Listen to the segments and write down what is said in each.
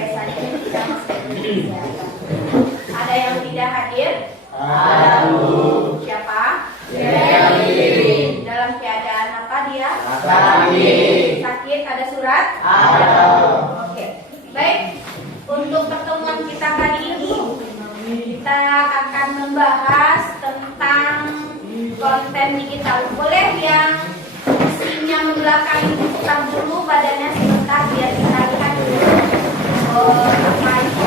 sampai saat ini kita masih kesehatan. Ada yang tidak hadir? Ada, Bu. Siapa? Dewi. Dalam keadaan apa dia? Sakit. Sakit, ada surat? Ada. Oke. Baik. Untuk pertemuan kita kali ini, kita akan membahas tentang konten digital. Boleh yang isinya membelakangi kitab dulu, badannya sebentar biar kita lihat dulu. Apa itu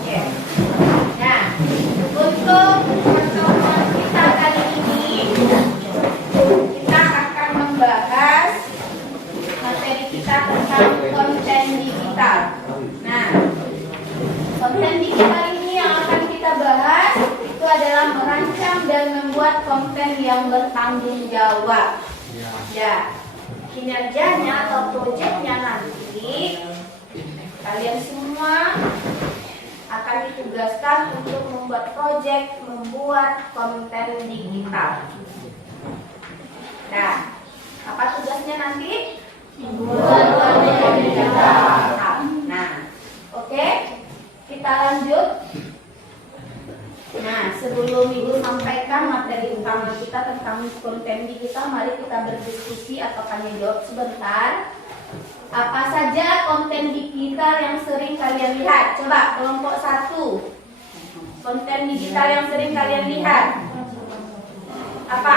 Oke. Nah, untuk pertemuan kita kali ini, kita akan membahas materi kita tentang konten digital. Nah, konten digital ini yang akan kita bahas itu adalah merancang dan membuat konten yang bertanggung jawab. Ya, kinerjanya atau proyeknya nanti kalian semua akan ditugaskan untuk membuat proyek, membuat konten digital. Nah, apa tugasnya nanti? Membuat konten digital. Nah, oke, kita lanjut. Nah, sebelum Ibu sampaikan materi utama kita tentang konten digital, mari kita berdiskusi atau tanya jawab sebentar. Apa saja konten digital yang sering kalian lihat? Coba kelompok 1. Konten digital yang sering kalian lihat apa?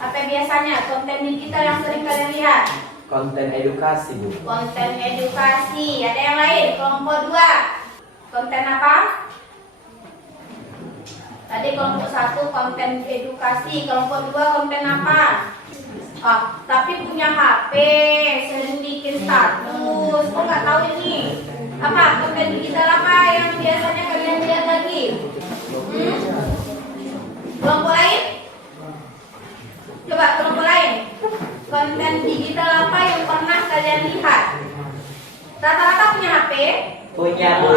Apa biasanya konten digital yang sering kalian lihat? Konten edukasi, Bu. Konten edukasi. Ada yang lain? Kelompok 2. Konten apa? Tadi kelompok 1 konten edukasi, kelompok 2 konten apa? Tapi punya HP, sering bikin status. Oh, nggak tahu ini. Apa konten digital apa yang biasanya kalian lihat lagi? Kelompok lain? Coba kelompok lain. Konten digital apa yang pernah kalian lihat? Rata-rata punya HP? Punya, Bu.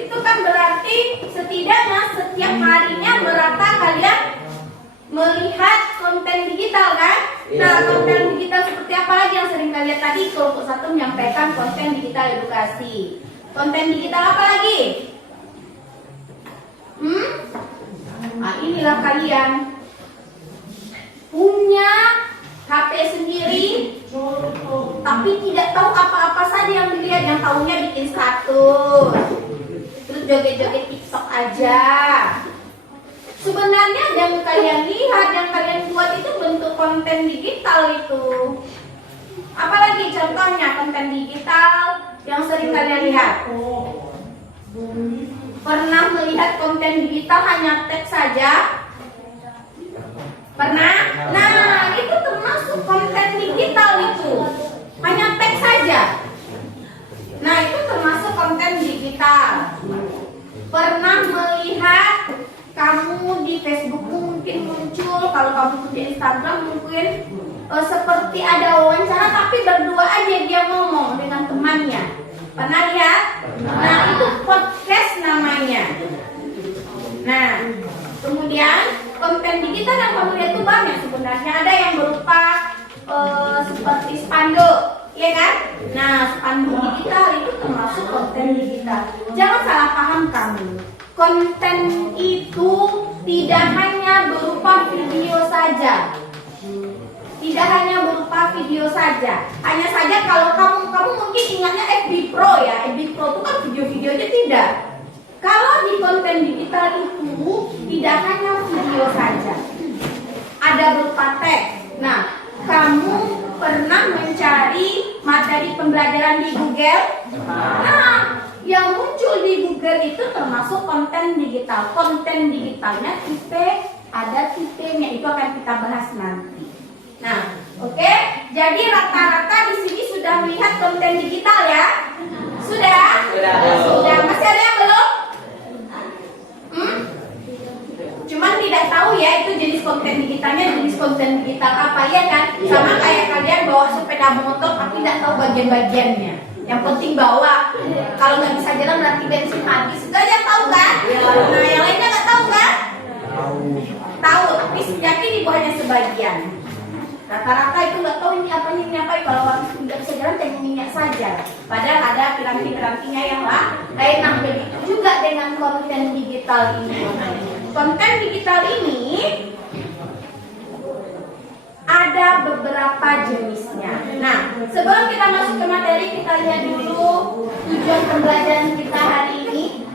Itu kan berarti setidaknya setiap harinya merata kalian melihat konten digital kan? Nah, konten digital seperti apa lagi yang sering kalian lihat tadi? Kelompok 1 menyampaikan konten digital edukasi. Konten digital apa lagi? Nah, inilah kalian punya HP sendiri, tapi tidak tahu apa-apa saja yang dilihat. Yang tahunya bikin status, terus joget-joget TikTok aja. Sebenarnya yang kalian lihat, yang kalian buat itu bentuk konten digital itu. Apalagi contohnya konten digital yang sering kalian lihat? Pernah melihat konten digital hanya teks saja? Pernah? Nah, itu termasuk konten digital itu. Hanya teks saja. Nah, itu termasuk konten digital. Pernah melihat kamu di Facebook mungkin muncul, kalau kamu di Instagram mungkin seperti ada wawancara tapi berdua aja dia ngomong dengan temannya. Pernah lihat? Nah, itu podcast namanya. Nah, kemudian konten digital yang kamu lihat itu banyak sebenarnya. Ada yang berupa seperti spanduk, ya kan? Nah, spanduk digital itu termasuk konten digital. Jangan salah paham kamu. Konten itu tidak hanya berupa video saja. Tidak hanya berupa video saja. Hanya saja kalau kamu mungkin ingatnya FB Pro ya. FB Pro itu kan video-videonya tidak. Kalau di konten digital itu tidak hanya video saja. Ada berupa teks. Nah, kamu pernah mencari materi pembelajaran di Google? Nah, yang muncul di Google itu termasuk konten digital. Konten digitalnya ada tipenya, itu akan kita bahas nanti. Nah, oke. Jadi rata-rata di sini sudah melihat konten digital ya? Sudah? Sudah. Masih ada yang belum? Cuman tidak tahu ya itu jenis konten digitalnya jenis konten digital apa ya kan? Sama kayak kalian bawa sepeda motor tapi tidak tahu bagian-bagiannya. Yang penting bawa. Kalau nggak bisa jalan berarti bensin habis. Itu aja tahu kan? Nah, yang lainnya nggak tahu kan? Tahu, tapi yakin ibu hanya sebagian. Rata-rata itu nggak tahu ini apa, kalau waktu nggak bisa jalan tengok minyak saja. Padahal ada piranti-pirantinya yang lain. Nah, begitu juga dengan konten digital ini. Konten digital ini ada beberapa jenisnya. Nah, sebelum kita masuk ke materi, kita lihat dulu tujuan pembelajaran kita hari ini.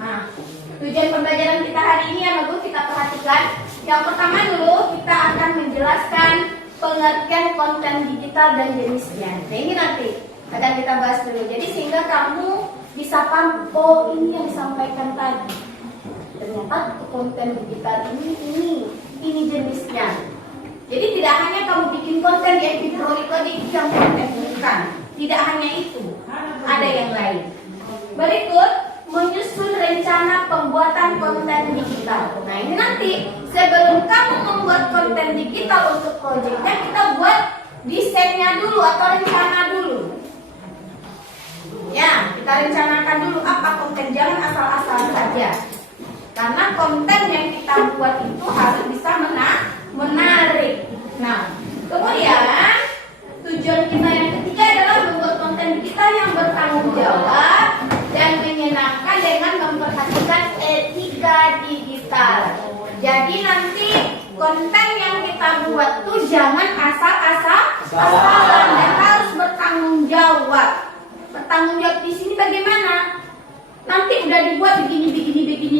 Nah, tujuan pembelajaran kita hari ini yang bagus kita perhatikan. Yang pertama dulu kita akan menjelaskan pengertian konten digital dan jenisnya. Nah, ini nanti akan kita bahas dulu. Jadi sehingga kamu bisa paham, oh ini yang disampaikan tadi. Ternyata konten digital ini jenisnya. Jadi tidak hanya kamu bikin konten yang itu yang konten, bukan. Tidak hanya itu, ada yang lain. Berikut menyusun rencana pembuatan konten digital. Nah, ini nanti sebelum kamu membuat konten digital untuk proyeknya, kita buat desainnya dulu atau rencana dulu. Ya, kita rencanakan dulu apa konten, jangan asal-asalan saja. Karena konten yang kita buat itu harus bisa menarik. Nah, kemudian tujuan kita yang ketiga adalah membuat konten digital yang bertanggung jawab dan menyenangkan dengan memperhatikan etika digital. Jadi nanti konten yang kita buat tuh jangan asal-asalan dan harus bertanggung jawab. Bertanggung jawab di sini bagaimana? Nanti udah dibuat begini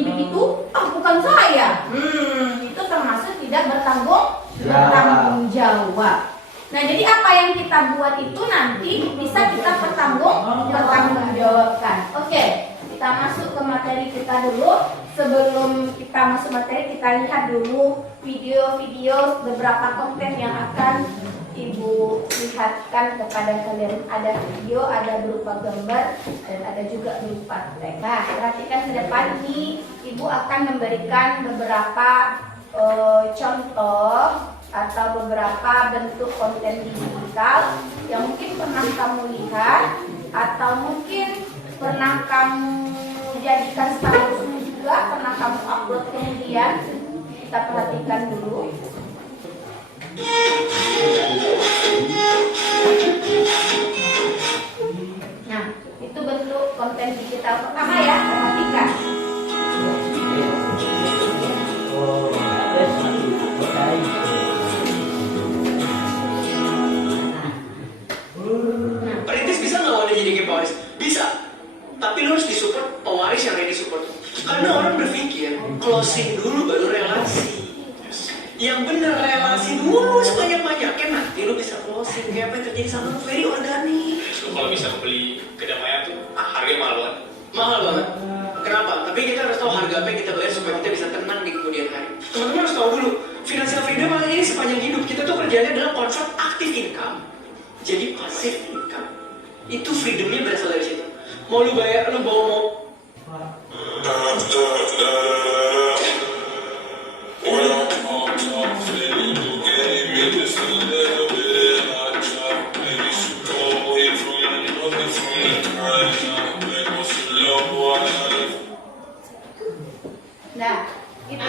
begitu, bukan saya. Itu termasuk tidak bertanggung jawab. Nah, jadi apa yang kita buat itu nanti bisa kita pertanggungjawabkan. Oke, kita masuk ke materi kita dulu. Sebelum kita masuk materi, kita lihat dulu video-video beberapa konten yang akan Ibu lihatkan kepada kalian. Ada video, ada berupa gambar, dan ada juga berupa teks. Nah, perhatikan ke depan ini, Ibu akan memberikan beberapa contoh atau beberapa bentuk konten digital yang mungkin pernah kamu lihat atau mungkin pernah kamu jadikan statusmu juga, pernah kamu upload kemudian. Kita perhatikan dulu. Nah, itu bentuk konten digital pertama ya, perhatikan. Perintis bisa nggak wadah jadi kayak pewaris? Bisa, tapi lo harus disupport pewaris yang ready support. Karena orang berpikir closing dulu baru relasi. Yang bener relasi dulu sebanyak-banyaknya, nanti lo bisa closing. Kayak apa yang terjadi sama lo, very organik. Lo kalau bisa beli kedamaian tuh harganya mahal banget. Mahal banget. Kenapa? Tapi kita harus tahu harga apa yang kita bayar supaya kita bisa tenang di kemudian hari. Teman-teman harus tahu dulu, financial freedom ini sepanjang hidup kita tuh kerjanya adalah konsep active income jadi passive income. Itu freedomnya berasal dari situ. Mau lu bayar, lu bawa mau Nah, itu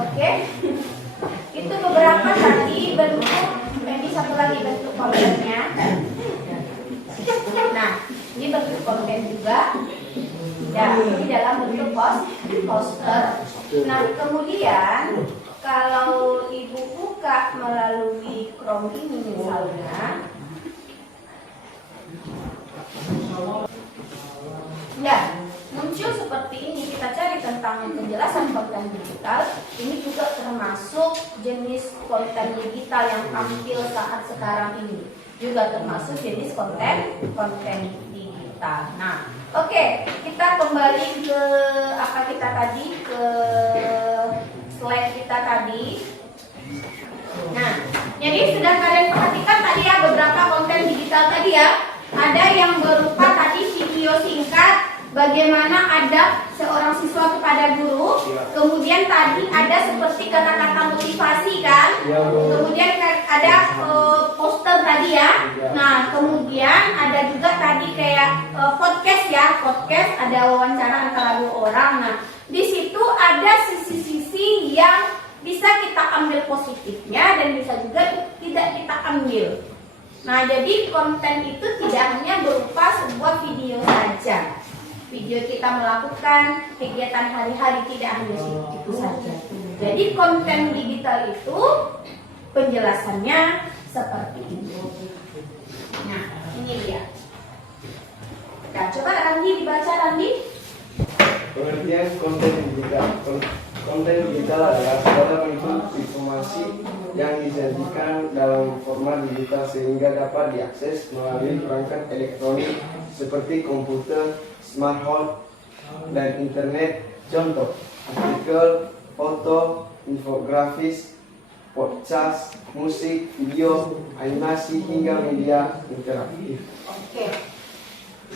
oke. Itu beberapa tadi bentuk, ini satu lagi bentuk kontennya. Nah, ini bentuk konten juga. Ya, ini dalam bentuk poster. Nah, kemudian kalau Ibu buka melalui Chrome ini misalnya, ya, muncul seperti ini. Kita cari tentang penjelasan konten digital. Ini juga termasuk jenis konten digital yang tampil saat sekarang ini. Juga termasuk jenis konten digital. Nah, oke, kita kembali ke apa kita tadi, ke slide kita tadi. Nah, jadi sudah kalian digital tadi ya, ada yang berupa tadi video singkat, bagaimana adab seorang siswa kepada guru. Kemudian tadi ada seperti kata-kata motivasi kan. Kemudian ada poster tadi ya. Nah, kemudian ada juga tadi kayak podcast ya, podcast ada wawancara antara dua orang. Nah, di situ ada sisi-sisi yang bisa kita ambil positifnya dan bisa juga tidak kita ambil. Nah, jadi konten itu tidak hanya berupa sebuah video saja. Video kita melakukan kegiatan hari-hari, tidak hanya itu saja. Jadi konten digital itu penjelasannya seperti ini. Nah, ini dia. Nah, coba Randi dibaca, Randi. Pengertian konten digital. Konten digital adalah segala bentuk informasi yang disajikan dalam format digital sehingga dapat diakses melalui perangkat elektronik seperti komputer, smartphone, dan internet. Contoh, artikel, foto, infografis, podcast, musik, video, animasi, hingga media interaktif. Oke.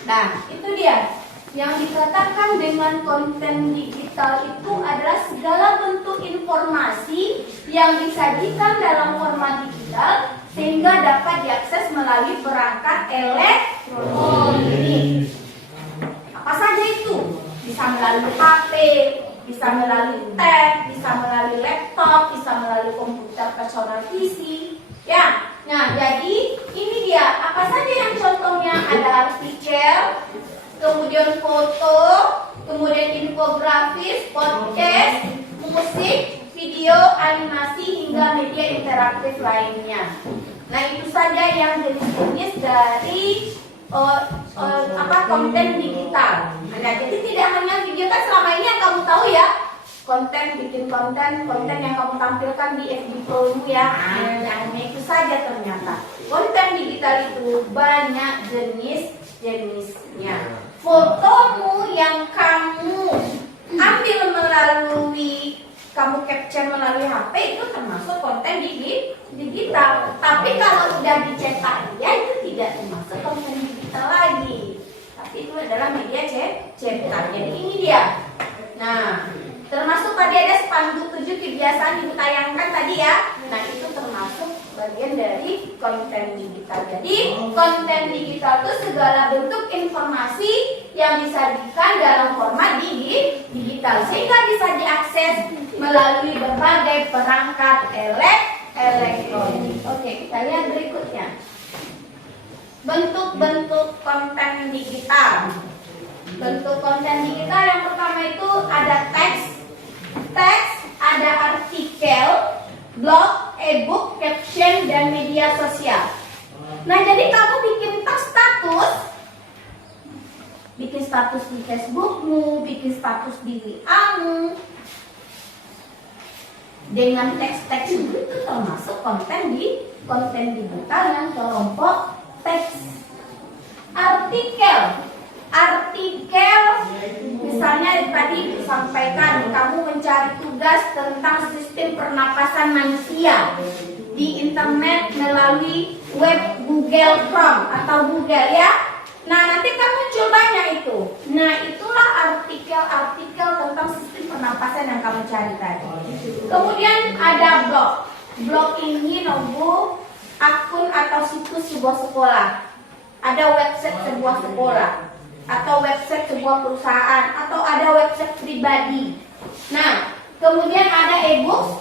Nah, itu dia. Yang dikatakan dengan konten digital itu adalah segala bentuk informasi yang disajikan dalam format digital sehingga dapat diakses melalui perangkat elektronik. Apa saja itu? Bisa melalui HP, bisa melalui tab, bisa melalui laptop, bisa melalui komputer personal PC. Ya, nah jadi ini dia. Apa saja yang contohnya? Ada artikel, kemudian foto, kemudian infografis, podcast, musik, video, animasi, hingga media interaktif lainnya. Nah, itu saja yang jenis-jenis dari konten digital. Nah, jadi tidak hanya video, kan selama ini yang kamu tahu ya, bikin konten yang kamu tampilkan di FB Pro ya. Nah, itu saja ternyata. Konten digital itu banyak jenis-jenisnya. Fotomu yang kamu ambil kamu capture melalui HP itu termasuk konten digital. Tapi kalau sudah dicetak ya itu tidak termasuk konten digital lagi. Tapi itu adalah media cetak. Jadi ini dia. Nah, termasuk tadi ada spanduk 7 kebiasaan ibu tayangkan tadi ya. Nah, itu termasuk bagian dari konten digital. Jadi konten digital itu segala bentuk informasi yang disajikan dalam format digital sehingga bisa diakses melalui berbagai perangkat elektronik. Oke, kita lihat berikutnya. Bentuk-bentuk konten digital. Bentuk konten digital yang pertama itu ada teks, ada artikel, blog, e-book, caption, dan media sosial. Nah, jadi kamu bikin status di Facebookmu, bikin status di WA-mu dengan teks-teks itu termasuk konten digital yang kelompok teks. Artikel misalnya tadi disampaikan kamu mencari tugas tentang sistem pernapasan manusia di internet melalui web Google Chrome atau Google ya. Nah, nanti kan muncul banyak itu. Nah, itulah artikel tentang sistem pernapasan yang kamu cari tadi. Kemudian ada blog. Blog ini logo akun atau situs sebuah sekolah. Ada website sebuah sekolah atau website sebuah perusahaan atau ada website pribadi. Nah, kemudian ada e-book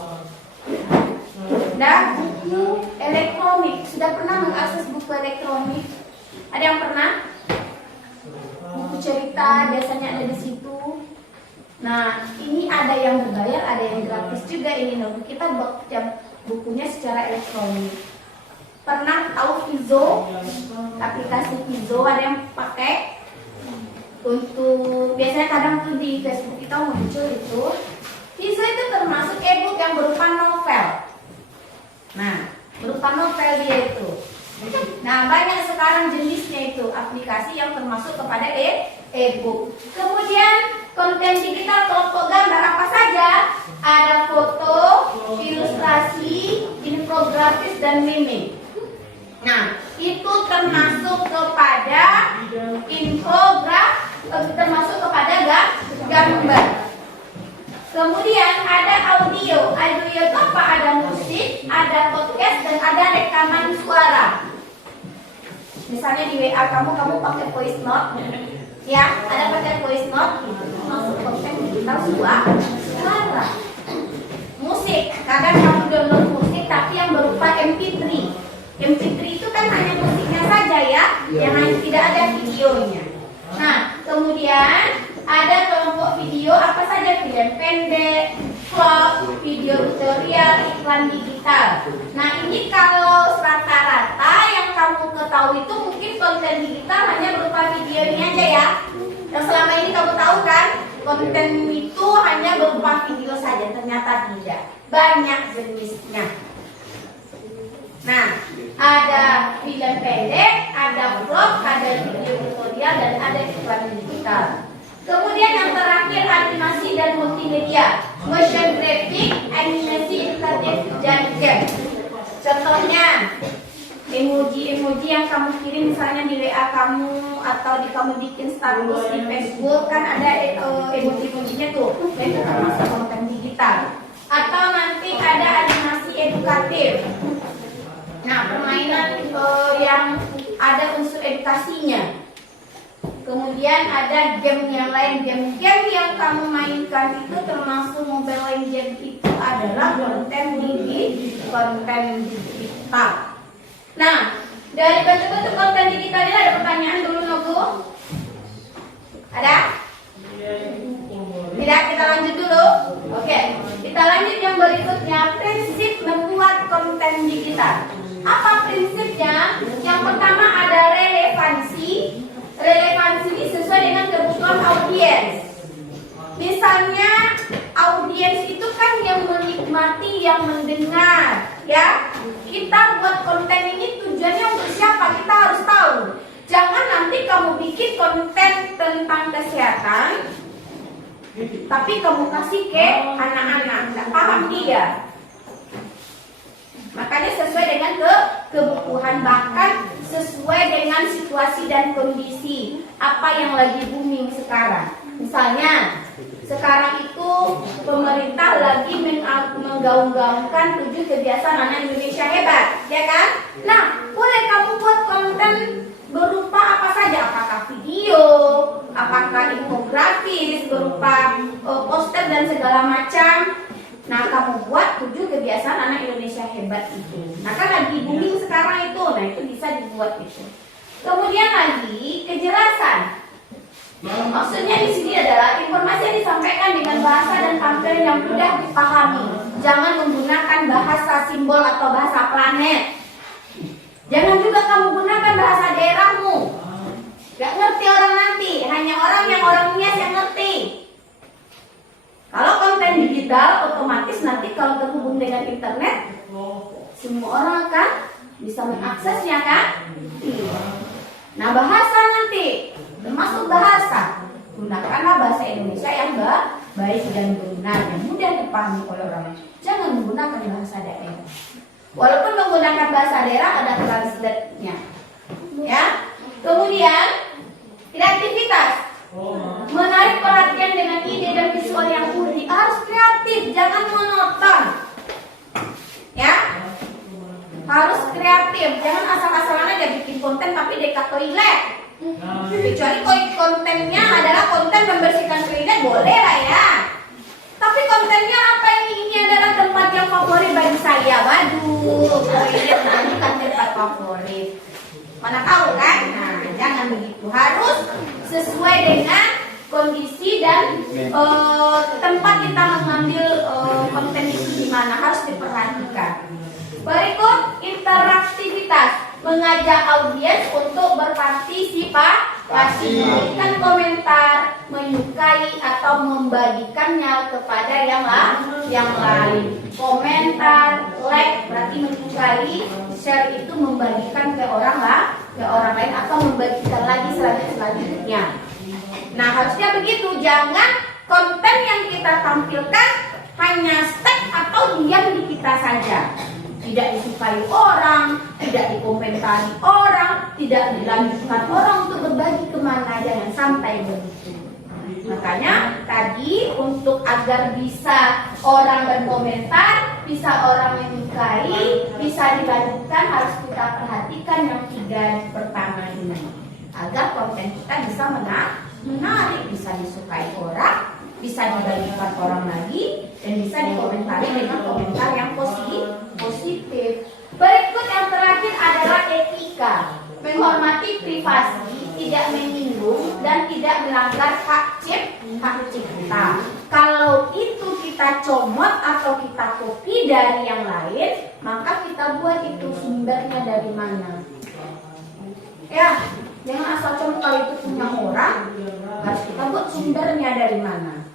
dan buku elektronik. Sudah pernah mengakses buku elektronik? Ada yang pernah? Buku cerita biasanya ada di situ. Nah, ini ada yang berbayar, ada yang gratis juga. Ini loh, kita buat bukunya secara elektronik. Pernah tahu Vizo? Aplikasi Vizo ada yang pakai untuk biasanya kadang tuh di Facebook kita muncul itu. Vizo itu termasuk e-book yang berupa novel. Nah, berupa novel dia itu. Nah, banyak sekarang jenisnya itu aplikasi yang termasuk kepada e-book. Kemudian konten digital kelompok gambar apa saja? Ada foto, ilustrasi, infografis, dan meme. Nah, itu termasuk kepada termasuk kepada gambar. Kemudian ada audio. Audio itu apa? Ada musik, ada podcast, dan ada rekaman suara. Misalnya di WA kamu pakai voice note, ya, ada pakai voice note, masuk konten digital suara. Musik, kadang kamu download musik tapi yang berupa MP3. MP3 itu kan hanya musiknya saja ya, yang tidak ada videonya. Nah, kemudian ada kelompok video apa saja, film pendek, vlog, video tutorial, iklan digital. Nah, ini kalau rata-rata yang kamu ketahui itu mungkin konten digital hanya berupa video ini aja ya. Yang selama ini kamu tahu kan, konten itu hanya berupa video saja, ternyata tidak. Banyak jenisnya. Nah, ada film pendek, ada vlog, ada video tutorial, dan ada iklan digital. Kemudian yang terakhir animasi dan multimedia, motion graphic, animasi edukatif, dan game. Contohnya emoji-emoji yang kamu kirim misalnya di WA kamu atau kamu bikin status di Facebook kan ada emoji-emojinya tuh, itu termasuk konten digital. Atau nanti ada animasi edukatif. Nah, permainan yang ada unsur edukasinya. Kemudian ada game yang lain. Game-game yang kamu mainkan itu termasuk Mobile Legends, itu adalah konten digital. Nah, dari bentuk-bentuk konten digital ini ada pertanyaan dulu, Nogu? Ada? Tidak, kita lanjut dulu. Oke, kita lanjut yang berikutnya, prinsip membuat konten digital. Apa prinsipnya? Yang pertama ada relevansi. Relevansi ini sesuai dengan kebutuhan audiens. Misalnya audiens itu kan yang menikmati, yang mendengar, ya. Kita buat konten ini tujuannya untuk siapa? Kita harus tahu. Jangan nanti kamu bikin konten tentang kesehatan, tapi kamu kasih ke anak-anak, nggak paham dia. Makanya sesuai dengan kebutuhan, bahkan sesuai dengan situasi dan kondisi apa yang lagi booming sekarang. Misalnya sekarang itu pemerintah lagi menggaung-gaungkan 7 kebiasaan anak Indonesia hebat, ya kan? Nah, boleh kamu buat konten berupa apa saja, apakah video, apakah infografis, berupa poster dan segala macam. Nah, kamu buat 7 kebiasaan anak Indonesia hebat itu. Nah, kan lagi booming sekarang itu. Nah, itu bisa dibuat itu. Kemudian lagi kejelasan. Maksudnya di sini adalah informasi yang disampaikan dengan bahasa dan tampilan yang mudah dipahami. Jangan menggunakan bahasa simbol atau bahasa planet. Jangan juga kamu gunakan bahasa daerahmu. Gak ngerti orang nanti, hanya orang yang orangnya yang ngerti. Kalau konten digital, otomatis nanti kalau terhubung dengan internet, semua orang akan bisa mengaksesnya kan? Nah, bahasa nanti, termasuk bahasa, gunakanlah bahasa Indonesia yang baik dan benar, yang mudah dipahami oleh orang. Jangan menggunakan bahasa daerah. Walaupun menggunakan bahasa daerah ada translate-nya, ya. Kemudian kreativitas. Menarik perhatian dengan ide dan visual yang unik. Harus kreatif, jangan monoton. Ya, harus kreatif. Jangan asal-asalan aja bikin konten tapi dekat toilet. Kecuali kontennya adalah konten membersihkan toilet, boleh lah ya. Tapi kontennya apa ini adalah tempat yang favorit bagi saya. Waduh, toilet menjadikan tempat favorit. Mana tahu kan? Nah, jangan begitu. Harus sesuai dengan kondisi dan tempat kita mengambil konten itu di mana, harus diperhatikan. Berikut interaktivitas, mengajak audiens untuk berpartisipasi, memberikan komentar, menyukai atau membagikannya kepada yang lain. Komentar, like berarti menyukai, share itu membagikan ke orang lain atau membagikan lagi selanjutnya. Nah, harusnya begitu. Jangan konten yang kita tampilkan hanya stek atau diam di kita saja. tidak disukai orang, tidak dikomentari orang, tidak dilanjutkan orang untuk berbagi kemana, jangan sampai begitu. Makanya tadi untuk agar bisa orang berkomentar, bisa orang menyukai, bisa dilanjutkan, harus kita perhatikan yang 3 pertama ini, agar konten kita bisa menarik, bisa disukai orang, bisa dibagikan orang lagi, dan bisa dikomentari dengan komentar yang positif. Berikut yang terakhir adalah etika, menghormati privasi, tidak menyinggung dan tidak melanggar hak cipta. Kalau itu kita comot atau kita copy dari yang lain, maka kita buat itu sumbernya dari mana. Ya, jangan asal comot. Kalau itu punya orang, harus kita buat sumbernya dari mana.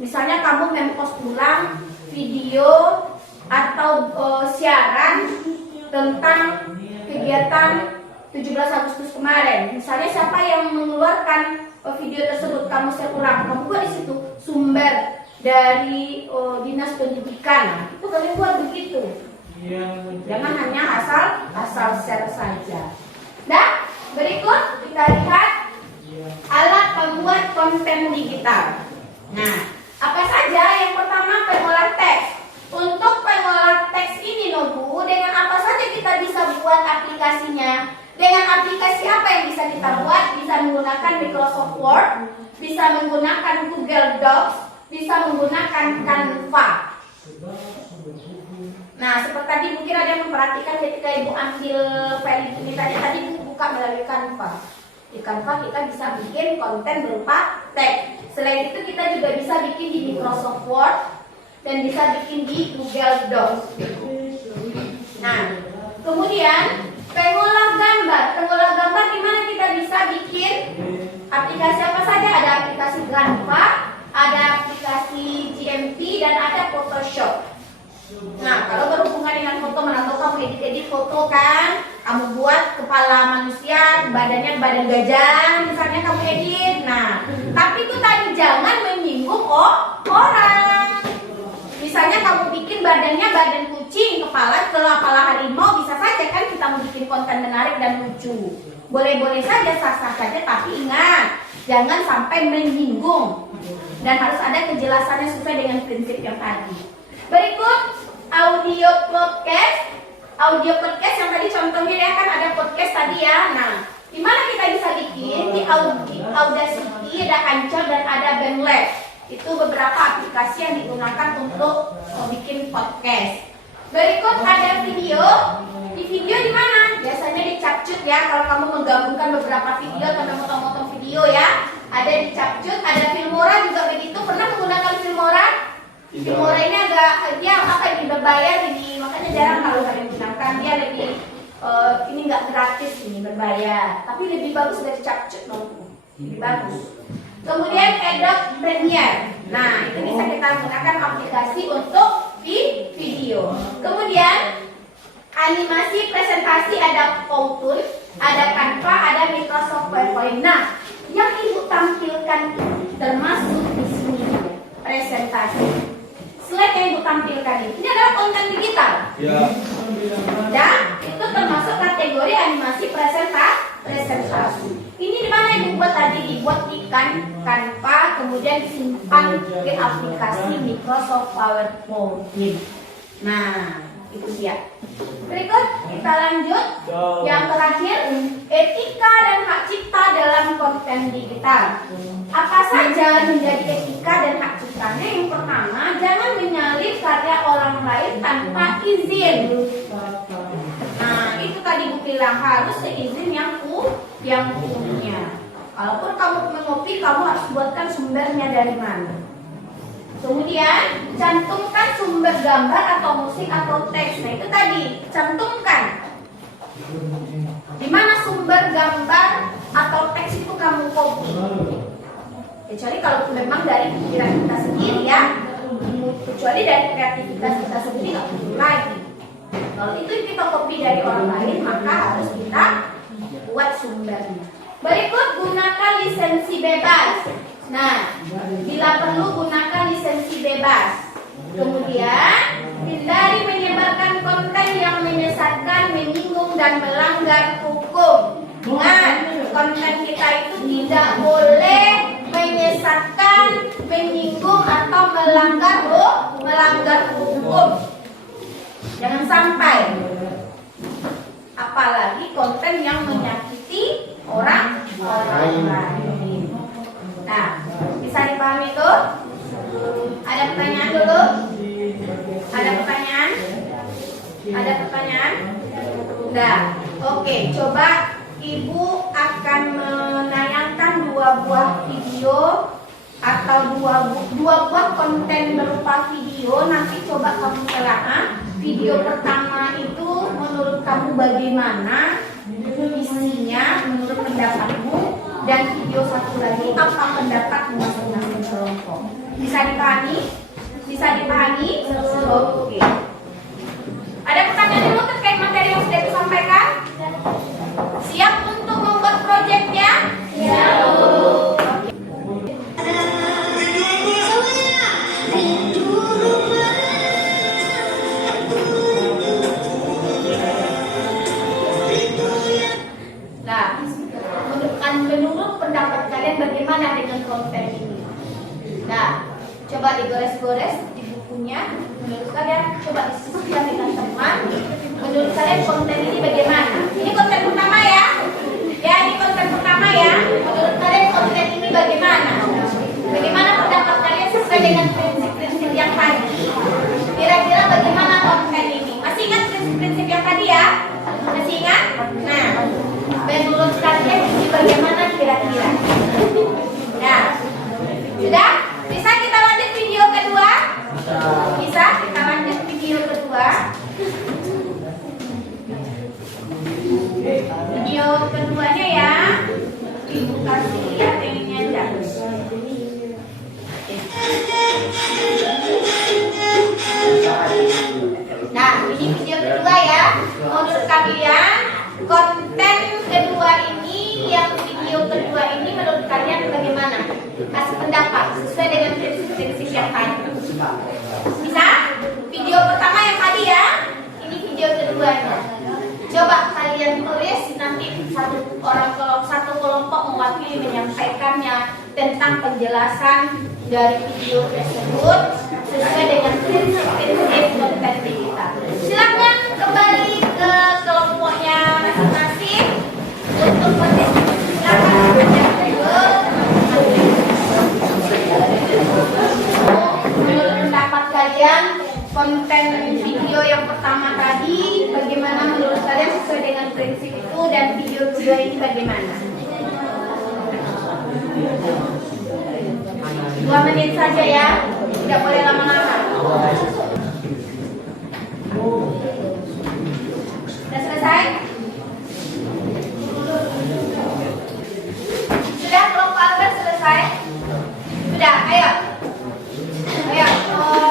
Misalnya kamu mempost ulang video atau siaran tentang kegiatan 17 Agustus kemarin. Misalnya siapa yang mengeluarkan video tersebut, kamu share ulang, kamu buat di situ sumber dari dinas pendidikan. Nah, itu kalian buat begitu. Jangan hanya asal share saja. Dan berikut kita lihat alat pembuat konten digital. Nah, apa saja? Yang pertama, pengolah teks. Untuk pengolah teks ini, Nobu, dengan apa saja kita bisa buat aplikasinya? Dengan aplikasi apa yang bisa kita buat? Bisa menggunakan Microsoft Word, bisa menggunakan Google Docs, bisa menggunakan Canva. Nah, seperti tadi mungkin ada yang memperhatikan ketika Ibu ambil file ini tadi Ibu buka melalui Canva. Di Canva kita bisa bikin konten berupa teks. Selain itu kita juga bisa bikin di Microsoft Word dan bisa bikin di Google Docs. Nah, kemudian pengolah gambar. Pengolah gambar di mana kita bisa bikin aplikasi apa saja? Ada aplikasi Canva, ada aplikasi GMP dan ada Photoshop. Nah, kalau berhubungan dengan foto, mana tahu kamu edit foto kan, kamu buat kepala manusia, badannya badan gajah, misalnya kamu edit. Nah, tapi itu tadi jangan menyinggung orang. Misalnya kamu bikin badannya badan kucing, kepala harimau, bisa saja kan kita mau bikin konten menarik dan lucu. Boleh-boleh saja, sah-sah saja, tapi ingat, jangan sampai menyinggung. Dan harus ada kejelasannya sesuai dengan prinsip yang tadi. Berikut audio podcast. Audio podcast yang tadi contohnya ya kan ada podcast tadi ya. Nah, di mana kita bisa bikin? Di Audacity, ada Anchor dan ada Bandlab. Itu beberapa aplikasi yang digunakan untuk bikin podcast. Berikut ada video. Di video di mana? Biasanya di Capcut ya. Kalau kamu menggabungkan beberapa video atau memotong-motong video ya, ada di Capcut, ada Filmora juga begitu. Pernah menggunakan Filmora? Filmora ini agak ini berbayar ini, makanya jarang kalau kalian gunakan. Dia lebih ini nggak gratis, ini berbayar, tapi lebih bagus dari Capcut loh, lebih bagus. Kemudian Adobe Premiere. Nah, itu bisa kita gunakan aplikasi untuk video. Kemudian animasi presentasi ada PowerPoint, ada Canva, ada Microsoft PowerPoint. Nah, yang Ibu tampilkan termasuk di sini presentasi. Slide yang Ibu tampilkan ini adalah konten digital. Ya. Dan itu termasuk kategori animasi presentasi. Ini di mana Ibu buat tadi? Dibuat di Canva, kemudian disimpan di aplikasi Microsoft PowerPoint. Nah, itu dia. Berikut kita lanjut. Yang terakhir, etika dan hak cipta dalam konten digital. Apa saja menjadi etika dan hak ciptanya? Yang pertama, jangan menyalip karya orang lain tanpa izin. Nah, itu tadi Bu bilang harus seizin yang punya. Kalaupun kamu mengopi, kamu harus buatkan sumbernya dari mana. Kemudian cantumkan sumber gambar atau musik atau teks. Nah, itu tadi cantumkan di mana sumber gambar atau teks itu kamu copy. Kecuali kalau memang dari pikiran kita sendiri ya. Kecuali dari kreativitas kita sendiri nggak perlu lagi. Kalau itu kita copy dari orang lain, maka harus kita buat sumbernya. Berikut gunakan lisensi bebas. Nah, bila perlu gunakan lisensi bebas. Kemudian hindari menyebarkan konten yang menyesatkan, menyinggung dan melanggar hukum. Ingat, konten kita itu tidak boleh menyesatkan, menyinggung atau melanggar hukum. Jangan sampai. Apalagi konten yang menyakiti orang lain. Nah, bisa dipahami itu? Ada pertanyaan dulu? Ada pertanyaan? Ada pertanyaan? Udah. Oke, coba Ibu akan menayangkan 2 buah video atau 2 buah konten berupa video. Nanti coba kamu telaah. Video pertama itu menurut kamu bagaimana isinya menurut pendapatmu, dan video satu lagi apa pendapatmu masing-masing kelompok. Bisa dipahami? Bisa dipahami? Oke. Ada pertanyaan dulu terkait materi yang sudah disampaikan? Siap untuk membuat proyeknya? Siap. Menurut pendapat kalian bagaimana dengan konten ini? Nah, coba digores-gores di bukunya. Menurut kalian, coba diskusikan dengan teman. Menurut kalian konten ini bagaimana? Ini konten pertama ya. Ya, ini konten pertama ya. Menurut kalian konten ini bagaimana? Bagaimana pendapat kalian sesuai dengan prinsip-prinsip yang tadi? Kira-kira bagaimana konten ini? Masih ingat prinsip-prinsip yang tadi ya? Masih ingat? Nah, menurut kalian ini bagaimana kira-kira? Nah, sudah? Bisa kita lanjut video kedua? Bisa kita lanjut video kedua? Video keduanya ya, Ibu kasih lihat yang ini aja. Nah, ini video kedua ya. Menurut kalian konten kedua ini, yang video kedua ini menurut kalian bagaimana? Kasih pendapat sesuai dengan prinsip-prinsip yang tadi. Bisa? Video pertama yang tadi ya. Ini video keduanya. Coba kalian tulis, nanti satu kelompok mewakili menyampaikannya tentang penjelasan dari video tersebut sesuai dengan prinsip-prinsip konten digital. Silakan kembali ke kelompoknya masing-masing untuk berdiskusi. Silakan menurut pendapat kalian konten video yang pertama tadi bagaimana menurut kalian sesuai dengan prinsip itu, dan video kedua ini bagaimana? 2 menit saja ya, tidak boleh lama-lama. Sudah selesai? Sudah, kelompok Albert selesai? Sudah, ayo. Ayo,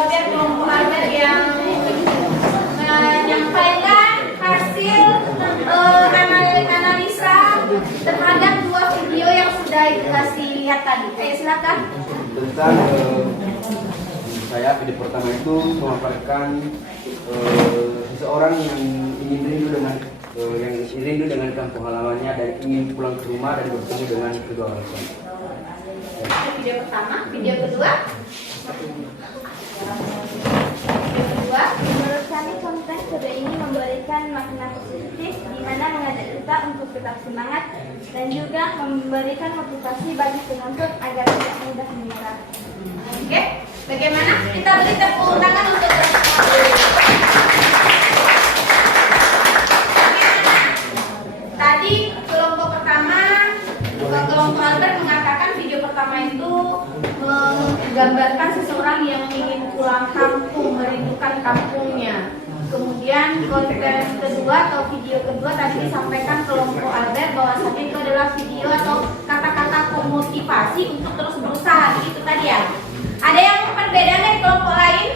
biar kelompok Albert yang menyampaikan hasil analisa terhadap 2 video yang sudah dikasih lihat tadi. Ayo silakan. Tentang saya video pertama itu memaparkan seseorang yang ingin rindu dengan kampung halamannya dan ingin pulang ke rumah dan bertemu dengan kedua orang tua. Video pertama, video kedua. Menurut kami konten kedua ini memberikan makna positif di mana mengajak kita untuk tetap semangat dan juga memberikan motivasi bagi penonton agar tidak mudah menyerah. Oke, bagaimana? Kita beri tepuk tangan untuk tadi kelompok pertama, kelompok Albert mengatakan video pertama itu menggambarkan seseorang yang ingin pulang kampung, merindukan kampungnya. Kemudian konten kedua atau video kedua tadi disampaikan kelompok Albert bahwasanya itu adalah video atau kata-kata motivasi untuk terus berusaha. Itu tadi ya. Ada yang perbedaan dari kelompok lain?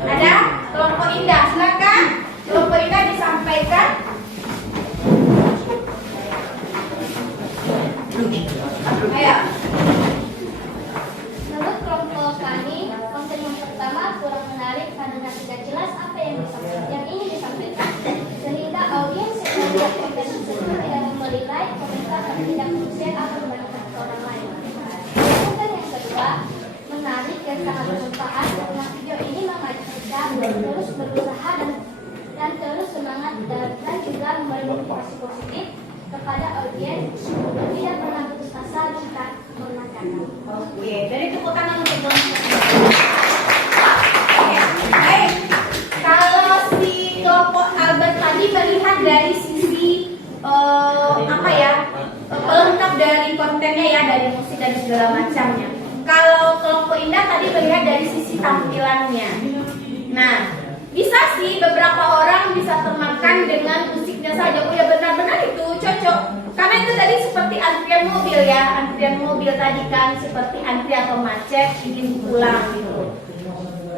Ada? Kelompok Indah, silakan. Kelompok Indah disampaikan. Ayo. Menurut kelompok kami, konten yang pertama kurang menarik karena tidak agar konten tersebut tidak memberi like, komentar, dan tidak share atau membagikan ke orang lain. Konten yang kedua, menarik dan sangat bermanfaat karena video ini mengajak kita terus berusaha dan terus semangat dan juga memberi motivasi positif kepada audiens dan tidak pernah putus asa jika menonton. Oke, dari tepuk tangan untuk Bang. Baik, kalau si kelompok Albert tadi melihat dari sisi pelengkap dari kontennya ya, dari musik dan segala macamnya. Kalau kelompok Indah tadi melihat dari sisi tampilannya. Nah, bisa sih beberapa orang bisa termakan dengan musiknya saja. Oh ya, benar-benar itu cocok. Karena itu tadi seperti antrian mobil ya, antrian mobil tadi kan seperti antri atau macet ingin pulang gitu.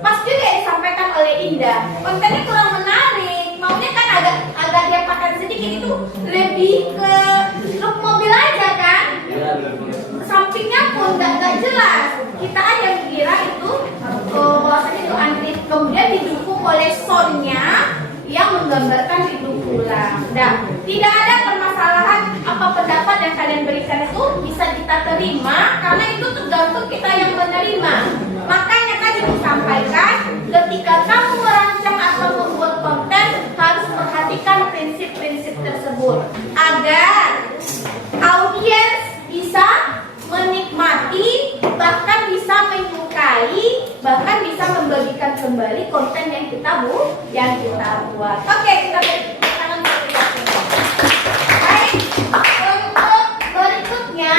Pas juga disampaikan oleh Indah, kontennya kurang menarik. Maunya kan agak diapakan sedikit, itu lebih ke truk mobil aja kan. Sampingnya pun gak jelas. Kita aja yang kira itu bahwasanya itu antri, kemudian didukung oleh soundnya yang menggambarkan itu pulang. Nah, tidak ada permasalahan apa pendapat yang kalian berikan itu bisa kita terima karena itu tergantung kita yang menerima. Makanya tadi disampaikan ketika kamu merancang atau membuat konten harus perhatikan prinsip-prinsip tersebut agar audiens bisa menikmati, bahkan bisa menyukai, bahkan bisa membagikan kembali konten yang kita buat. Oke, kita tangan baik. Untuk berikutnya,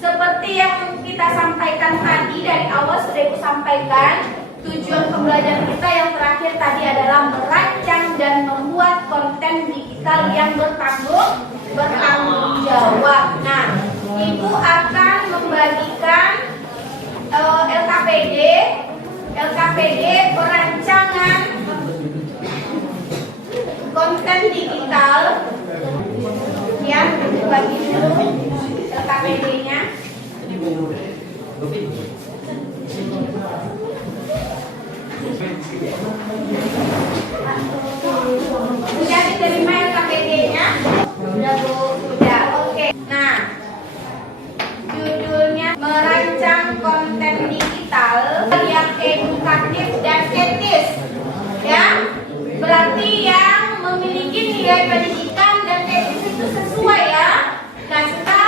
seperti yang kita sampaikan tadi dari awal sudah Ibu sampaikan, tujuan pembelajaran kita yang terakhir tadi adalah merancang dan membuat konten digital yang bertanggung jawab. Nah, Ibu akan membagikan LKPD perancangan konten digital. Ya, Ibu bagi dulu LKPD-nya. Sudah diterima LKPD-nya? Sudah Bu, sudah. Oke. Nah, judulnya merancang konten digital yang edukatif dan etis. Ya, berarti yang memiliki nilai pendidikan dan etis itu sesuai ya. Nah, kita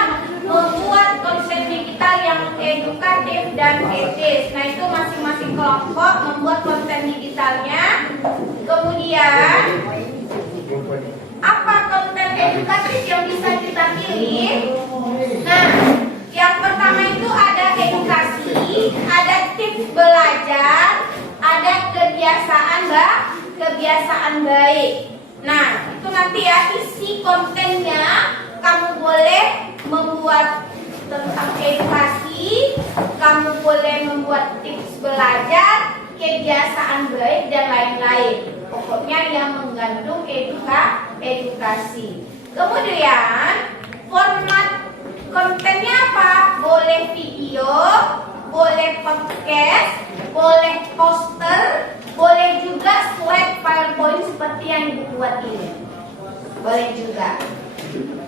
membuat konten digital yang edukatif dan etis. Nah, itu masing-masing kelompok membuat konten digitalnya. Kemudian apa konten edukatif yang bisa kita pilih? Nah, yang pertama itu ada edukasi, ada tips belajar, ada kebiasaan baik. Nah, itu nanti ya isi kontennya. Kamu boleh membuat tentang edukasi, kamu boleh membuat tips belajar, kebiasaan baik dan lain-lain. Pokoknya yang mengandung edukasi. Kemudian format kontennya apa? Boleh video, boleh podcast, boleh poster, boleh juga slide PowerPoint seperti yang dibuat ini. Boleh juga.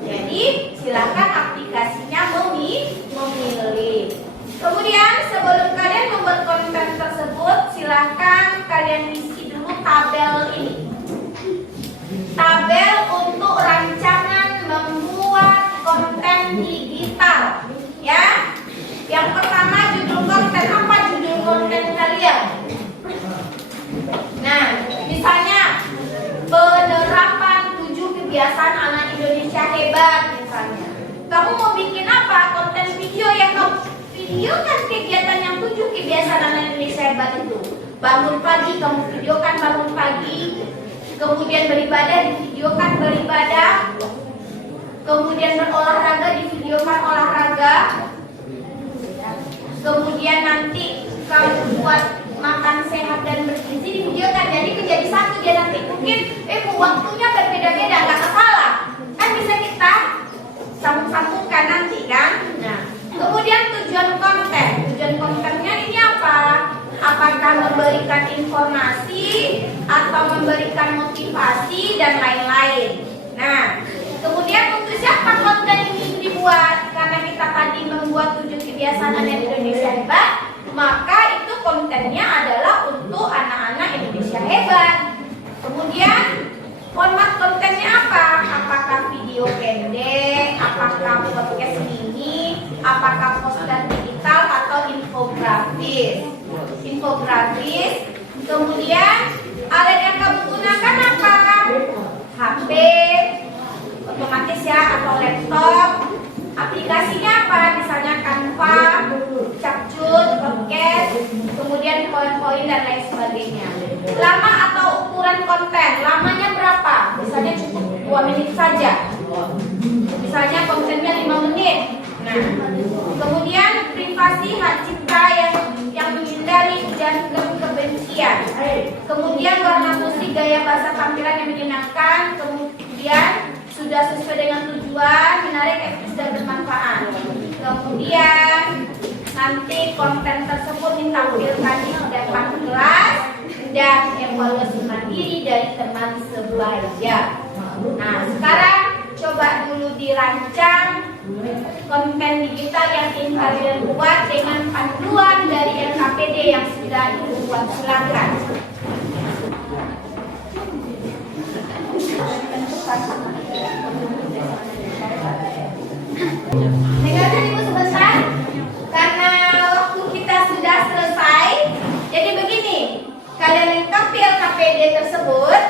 Jadi silakan aplikasinya memilih. Kemudian sebelum kalian membuat konten tersebut, silakan kalian isi dulu tabel ini. Tabel untuk rancangan membuat konten digital. Ya. Yang pertama judul konten. Apa judul konten kalian? Nah, misalnya penerapan 7 kebiasaan anak Indonesia hebat misalnya. Kamu mau bikin apa? Konten video yang kamu videokan kegiatan yang 7 kebiasaan anak Indonesia hebat itu. Bangun pagi, kamu videokan bangun pagi. Kemudian beribadah, divideokan beribadah. Kemudian berolahraga, divideokan olahraga. Kemudian nanti kamu buat makan sehat dan bergizi, divideokan. Jadi menjadi satu, dia nanti mungkin waktunya berbeda-beda, nggak masalah. Kan bisa kita sambung-sambungkan nanti kan. Nah, kemudian tujuan konten. Tujuan kontennya ini apa? Apakah memberikan informasi atau memberikan motivasi dan lain-lain. Nah, infografis. Kemudian alat yang kamu gunakan apa? HP, otomatis ya, atau laptop. Aplikasinya apa? Misalnya Canva, Capcut, Podcast, kemudian poin-poin dan lain sebagainya. Lama atau ukuran konten, lamanya berapa? Misalnya cukup 2 menit saja. Misalnya kontennya 5 menit. Nah, kemudian privasi hak cipta yang menghindari ujaran kebencian. Kemudian warna musik, gaya bahasa tampilan yang menyenangkan. Kemudian sudah sesuai dengan tujuan, menarik, etis dan bermanfaat. Kemudian nanti konten tersebut ditampilkan di depan kelas dan evaluasi mandiri dari teman sebelajar. Nah, sekarang coba dulu dirancang konten digital yang ingin kalian buat dengan panduan dari LKPD yang sudah dibuat. Silakan. Dengarkan ibu sebentar, karena waktu kita sudah selesai. Jadi begini, kalian lengkapi LKPD tersebut,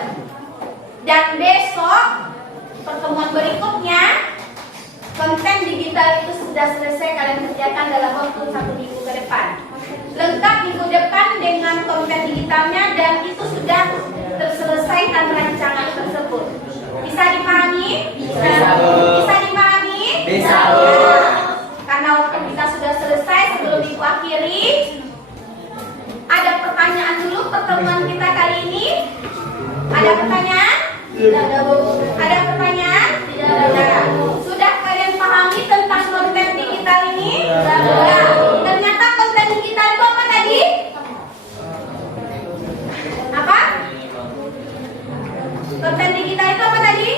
dan besok pertemuan berikutnya konten digital itu sudah selesai kalian kerjakan dalam waktu 1 minggu ke depan. Lengkap minggu depan dengan konten digitalnya, dan itu sudah terselesaikan rancangan tersebut. Bisa dipahami? Bisa dipahami? Bisa. Karena waktu kita sudah selesai, sebelum ibu akhiri, ada pertanyaan dulu pertemuan kita kali ini. Ada pertanyaan? Tidak ada, Bu. Ada pertanyaan? Tidak ada. Sudah kalian pahami tentang konten digital ini? Sudah. Ternyata konten digital itu apa tadi? Apa? Konten digital itu apa tadi?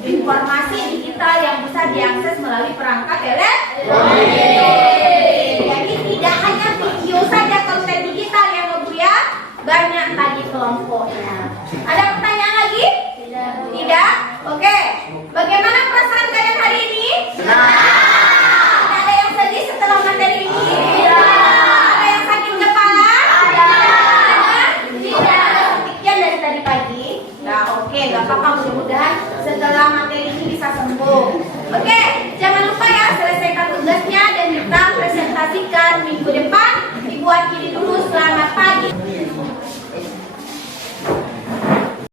Informasi digital yang bisa diakses melalui perangkat elektronik. Jadi tidak hanya video saja konten digital yang Bu ya, banyak tadi kelompoknya. Ada pertanyaan lagi? Tidak? Oke. Bagaimana perasaan kalian hari ini? Tidak ada yang sedih setelah materi ini? Ada yang sakit kepala? Tidak ada sakitnya dari tadi pagi? Nah, oke, gak apa-apa, mudah-mudahan setelah materi ini bisa sembuh. Oke,